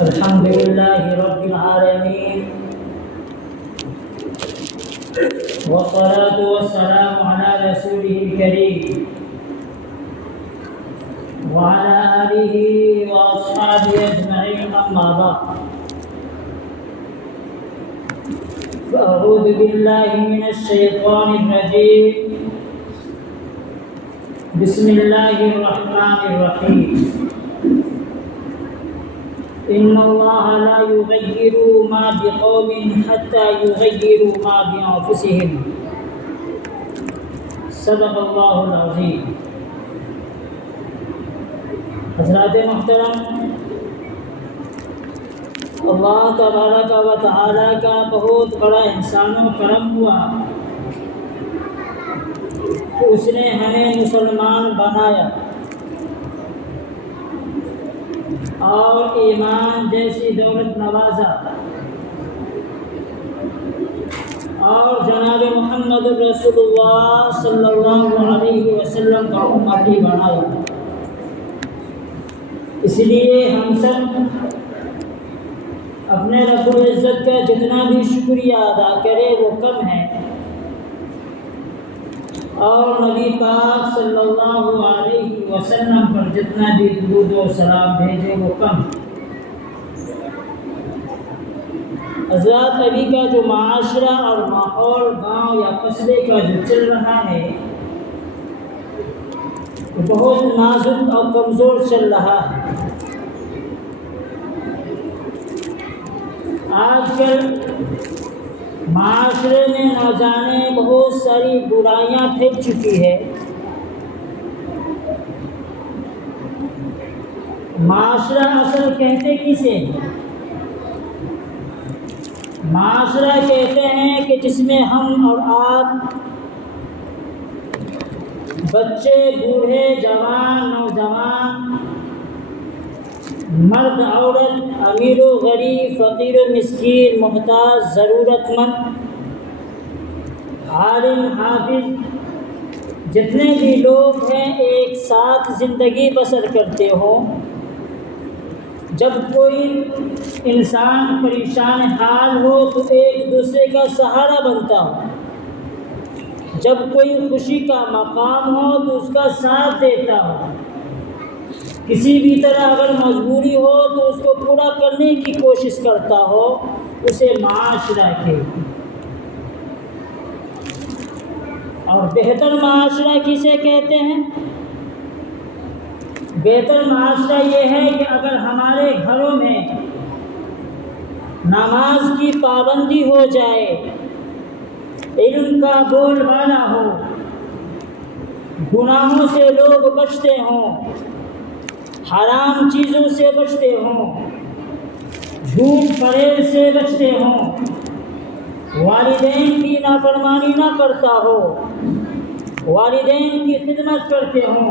الحمد لله رب العالمين، والصلاة والسلام على رسوله الكريم وعلى آله وأصحابه أجمعين، أما بعد، فأعوذ بالله من الشيطان الرجيم. بسم الله الرحمن الرحيم. إن الله لا يغير ما بقوم حتى يغيروا ما بأنفسهم. صدق اللہ العظیم. حضرات محترم، اللہ تبارک و تعالیٰ کا بہت بڑا احسان و کرم ہوا کہ اس نے ہمیں مسلمان بنایا اور ایمان جیسی دولت نوازا اور جناب محمد رسول اللہ صلی اللہ علیہ وسلم کا امتی بنایا. اس لیے ہم سب اپنے رب العزت کا جتنا بھی شکریہ ادا کرے وہ کم ہے، اور نبی پاک صلی اللہ علیہ وسلم پر جتنا بھی درود و سلام بھیجے وہ کم. حضرات، ابھی کا جو معاشرہ اور ماحول گاؤں یا قصبے کا جو چل رہا ہے وہ بہت نازک اور کمزور چل رہا ہے. آج کل معاشرے میں نہ جانے بہت ساری برائیاں پھیل چکی ہے. معاشرہ اصل کہتے کسے ہیں؟ معاشرہ کہتے ہیں کہ جس میں ہم اور آپ، بچے، بوڑھے، جوان، نوجوان، مرد، عورت، امیر و غریب، فقیر و مسکین، محتاج، ضرورت مند، عالم، حافظ، جتنے بھی لوگ ہیں ایک ساتھ زندگی بسر کرتے ہوں. جب کوئی انسان پریشان حال ہو تو ایک دوسرے کا سہارا بنتا ہو. جب کوئی خوشی کا مقام ہو تو اس کا ساتھ دیتا ہو. کسی بھی طرح اگر مجبوری ہو تو اس کو پورا کرنے کی کوشش کرتا ہو. اسے معاشرہ کہتے ہیں. اور بہتر معاشرہ کسے کہتے ہیں؟ بہتر معاشرہ یہ ہے کہ اگر ہمارے گھروں میں نماز کی پابندی ہو جائے، علم کا بول بالا ہو، گناہوں سے لوگ بچتے ہوں، حرام چیزوں سے بچتے ہوں، جھوٹ فریب سے بچتے ہوں، والدین کی نافرمانی نہ کرتا ہو، والدین کی خدمت کرتے ہوں.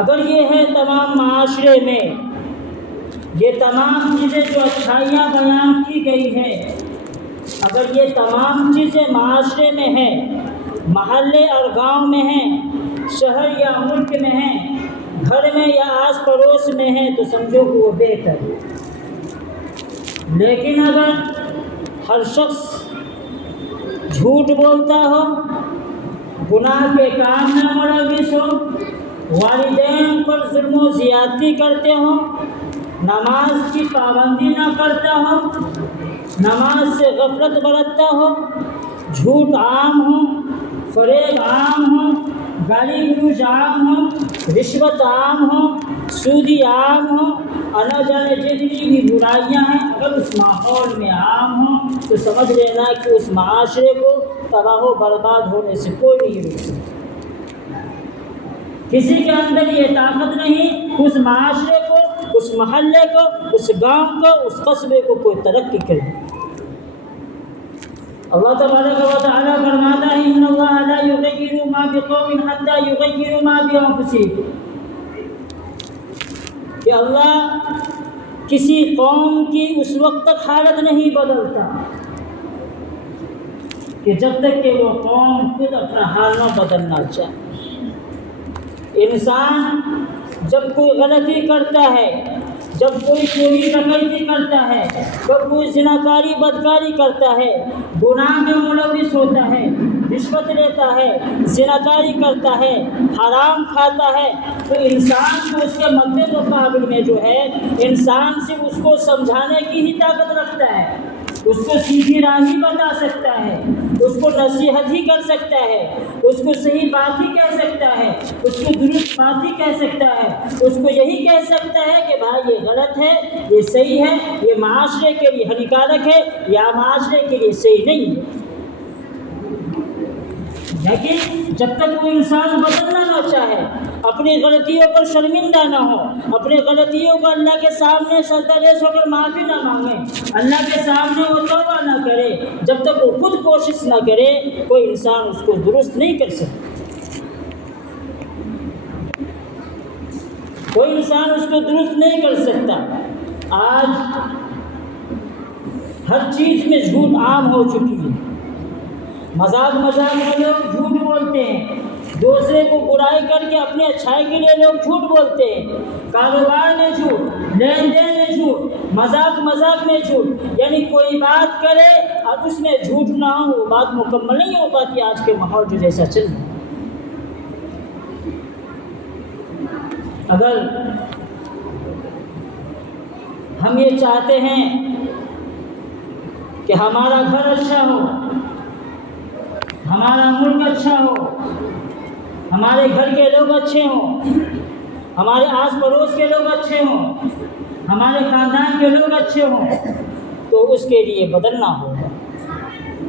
اگر یہ ہے تمام معاشرے میں، یہ تمام چیزیں جو اچھائیاں بیان کی گئی ہیں، اگر یہ تمام چیزیں معاشرے میں ہیں، محلے اور گاؤں میں ہیں، شہر یا ملک میں ہیں، گھر میں یا آس پڑوس میں ہیں، تو سمجھو کہ وہ بہتر ہے. لیکن اگر ہر شخص جھوٹ بولتا ہو، گناہ کے کام میں ملوث ہو، والدین پر ظلم و زیادتی کرتے ہوں، نماز کی پابندی نہ کرتا ہو، نماز سے غفلت برتتا ہو، جھوٹ عام ہو، فریب عام ہو، گالی گلوچ عام ہو، رشوت عام ہو، سودی عام ہو، نہ جانے جتنی بھی برائیاں ہیں اگر اس ماحول میں عام ہوں تو سمجھ لینا کہ اس معاشرے کو تباہ و برباد ہونے سے کوئی نہیں روک سکتا. کسی کے اندر یہ طاقت نہیں اس معاشرے کو، اس محلے کو، اس گاؤں کو، اس قصبے کو کوئی ترقی کرے. اللہ تبارک و تعالیٰ فرماتا ہے ان اللہ لا یغیر ما بقوم حتی یغیروا ما بانفسہم، کہ اللہ کسی قوم کی اس وقت تک حالت نہیں بدلتا کہ جب تک کہ وہ قوم خود اپنا حال نہ بدلنا چاہے. انسان جب کوئی غلطی کرتا ہے، جب کوئی چوری ڈکیتی کرتا ہے، جب کوئی زناکاری بدکاری کرتا ہے، گناہ میں ملوث ہوتا ہے، رشوت لیتا ہے، زناکاری کرتا ہے، حرام کھاتا ہے، تو انسان کو اس کے مد مقابل میں جو ہے انسان صرف اس کو سمجھانے کی ہی طاقت رکھتا ہے، اس کو سیدھی راہ ہی بتا سکتا ہے، اس کو نصیحت ہی کر سکتا ہے، اس کو صحیح بات ہی کہہ سکتا ہے، اس کو درست بات ہی کہہ سکتا ہے، اس کو یہی کہہ سکتا ہے کہ بھائی یہ غلط ہے، یہ صحیح ہے، یہ معاشرے کے لیے ہانیکارک ہے یا معاشرے کے لیے صحیح نہیں ہے۔ لیکن جب تک وہ انسان بدلنا نہ چاہے، اپنی غلطیوں پر شرمندہ نہ ہو، اپنی غلطیوں کو اللہ کے سامنے سجدہ ریز ہو کر معافی نہ مانگے، اللہ کے سامنے وہ توبہ نہ کرے، جب تک وہ خود کوشش نہ کرے، کوئی انسان اس کو درست نہیں کر سکتا، کوئی انسان اس کو درست نہیں کر سکتا۔ آج ہر چیز میں جھوٹ عام ہو چکی ہے، مذاق میں لوگ جھوٹ بولتے ہیں، دوسرے کو برائی کر کے اپنی اچھائی کے لیے لوگ جھوٹ بولتے ہیں، کاروبار میں جھوٹ، لین دین میں جھوٹ، مذاق میں جھوٹ، یعنی کوئی بات کرے اور اس میں جھوٹ نہ ہو وہ بات مکمل نہیں ہو پاتی۔ آج کے ماحول جو جیسا چل رہا ہے، اگر ہم یہ چاہتے ہیں کہ ہمارا گھر اچھا ہو، ہمارا ملک اچھا ہو، ہمارے گھر کے لوگ اچھے ہوں، ہمارے آس پڑوس کے لوگ اچھے ہوں، ہمارے خاندان کے لوگ اچھے ہوں، تو اس کے لیے بدلنا ہوگا،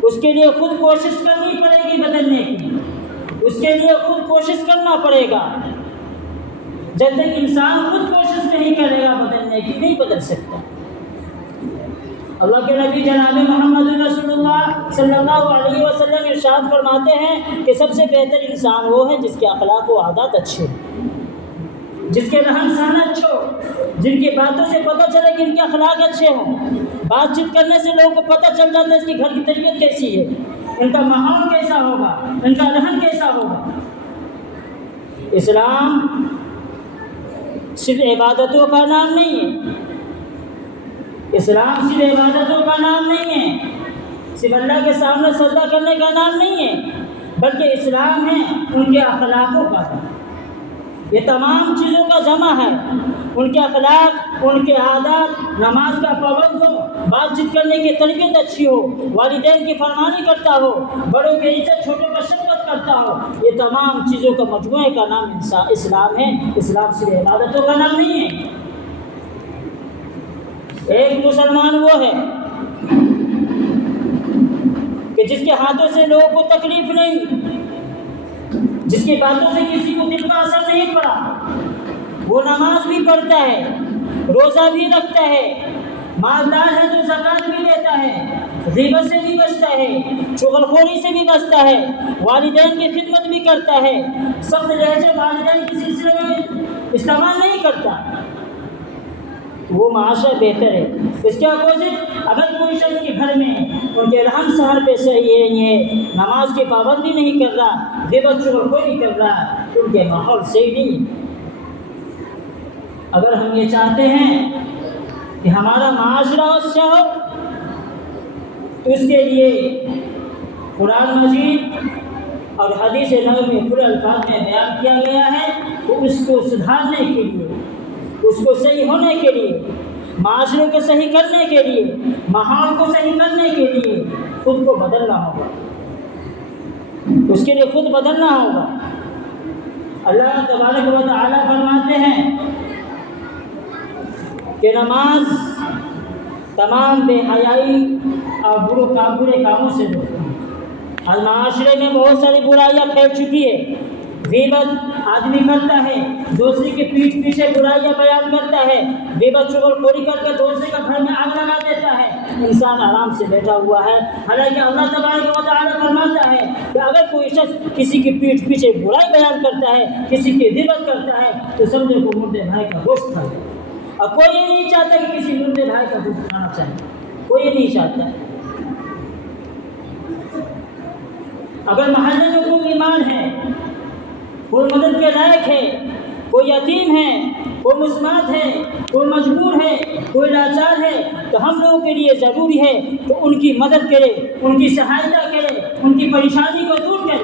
اس کے لیے خود کوشش کرنی پڑے گی بدلنے کی، اس کے لیے خود کوشش کرنا پڑے گا۔ جب تک انسان خود کوشش نہیں کرے گا بدلنے کی، نہیں بدل سکتا۔ اللہ کے نبی جناب محمد رسول اللہ صلی اللہ علیہ وسلم ارشاد فرماتے ہیں کہ سب سے بہتر انسان وہ ہے جس کے اخلاق و عادات اچھے ہوں، جس کے رہن سہن اچھے ہو، جن کی باتوں سے پتہ چلے کہ ان کے اخلاق اچھے ہوں، بات چیت کرنے سے لوگوں کو پتہ چل جاتا ہے اس کے گھر کی تربیت کیسی ہے، ان کا ماحول کیسا ہوگا، ان کا رہن کیسا ہوگا۔ اسلام صرف عبادتوں کا نام نہیں ہے، اسلام صرف عبادتوں کا نام نہیں ہے، صرف اللہ کے سامنے سجدہ کرنے کا نام نہیں ہے، بلکہ اسلام ہے ان کے اخلاقوں کا، یہ تمام چیزوں کا جمع ہے۔ ان کے اخلاق، ان کے عادات، نماز کا پابند ہو، بات چیت کرنے کی تربیت اچھی ہو، والدین کی فرمانی کرتا ہو، بڑوں کی عزت، چھوٹوں کا شفقت کرتا ہو، یہ تمام چیزوں کا مجموعے کا نام اسلام ہے۔ اسلام صرف عبادتوں کا نام نہیں ہے۔ ایک مسلمان وہ ہے کہ جس کے ہاتھوں سے لوگوں کو تکلیف نہیں، جس کی باتوں سے کسی کو دل کا اثر نہیں پڑا، وہ نماز بھی پڑھتا ہے، روزہ بھی رکھتا ہے، مالدار ہے تو زکوٰۃ بھی دیتا ہے، غیبت سے بھی بچتا ہے، چغلخوری سے بھی بچتا ہے، والدین کی خدمت بھی کرتا ہے، سخت لہجے والدین کے سلسلے میں استعمال نہیں کرتا، وہ معاشرہ بہتر ہے۔ اس کے اپوزٹ اگر کوئی شخص کے گھر میں ان کے رہن سہن پہ صحیح نہیں ہے، نماز کی پابندی نہیں کر رہا، غیبت چغلخوری کر رہا، تو ان کے ماحول صحیح نہیں ہے۔ اگر ہم یہ چاہتے ہیں کہ ہمارا معاشرہ اچھا ہو تو اس کے لیے قرآن مجید اور حدیث نبوی میں پورے الفاظ میں بیان کیا گیا ہے، تو اس کو سدھارنے کے لیے، اس کو صحیح ہونے کے لیے، معاشرے کو صحیح کرنے کے لیے، ماحول کو صحیح کرنے کے لیے خود کو بدلنا ہوگا، اس کے لیے خود بدلنا ہوگا۔ اللہ تبارک و تعالیٰ فرماتے ہیں کہ نماز تمام بے حیائی اور برے کاموں سے روکتی ہے۔ آج معاشرے میں بہت ساری برائیاں پھیل چکی ہے۔ غیبت آدمی کرتا ہے، دوسرے کی پیٹھ پیچھے برائیاں بیان کرتا ہے، غیبت چغلخوری کر کے دوسرے کا گھر میں آگ لگا دیتا ہے، انسان آرام سے بیٹھا ہوا ہے۔ حالانکہ اللہ تبارک و تعالیٰ فرماتا ہے کہ اگر کوئی شخص کسی کی پیٹھ پیچھے برائی بیان کرتا ہے، کسی کی غیبت کرتا ہے، تو سمجھے کو مردے بھائی کا گوشت کھائے۔ اور کوئی یہ نہیں چاہتا کہ کسی مردے بھائی کا گوشت کھانا چاہیے، کوئی یہ نہیں چاہتا۔ اگر محلے میں کوئی بیمار ہے کوئی مدد کے لائق ہے، کوئی یتیم ہے، کوئی مسمات ہے، کوئی مجبور ہے، کوئی لاچار ہے، تو ہم لوگوں کے لیے ضروری ہے کہ ان کی مدد کرے، ان کی سہایتا کرے، ان کی پریشانی کو دور کرے۔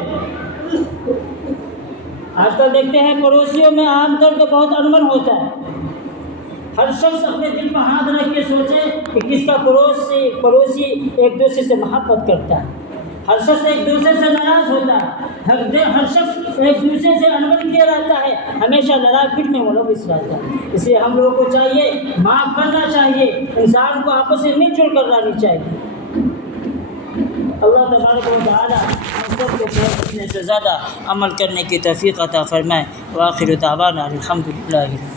آج کل دیکھتے ہیں پڑوسیوں میں عام طور پہ بہت انبن ہوتا ہے۔ ہر شخص اپنے دل پر ہاتھ رکھ کے سوچے کہ کس کا پڑوسی ایک دوسرے سے محبت کرتا ہے، ہر شخص ایک دوسرے سے ناراض ہوتا ہے، ہر شخص ایک دوسرے سے انبن کیا رہتا ہے، ہمیشہ لڑائی پٹ میں ملوث رہتا ہے۔ اس لیے ہم لوگوں کو چاہیے معاف کرنا چاہیے، انسان کو آپس میں مل جل کر رہنی چاہیے۔ اللہ تبارک و تعالی ہم سب کو اتنے سے زیادہ عمل کرنے کی توفیق عطا فرمائے۔ وآخر دعوانا الحمدللہ۔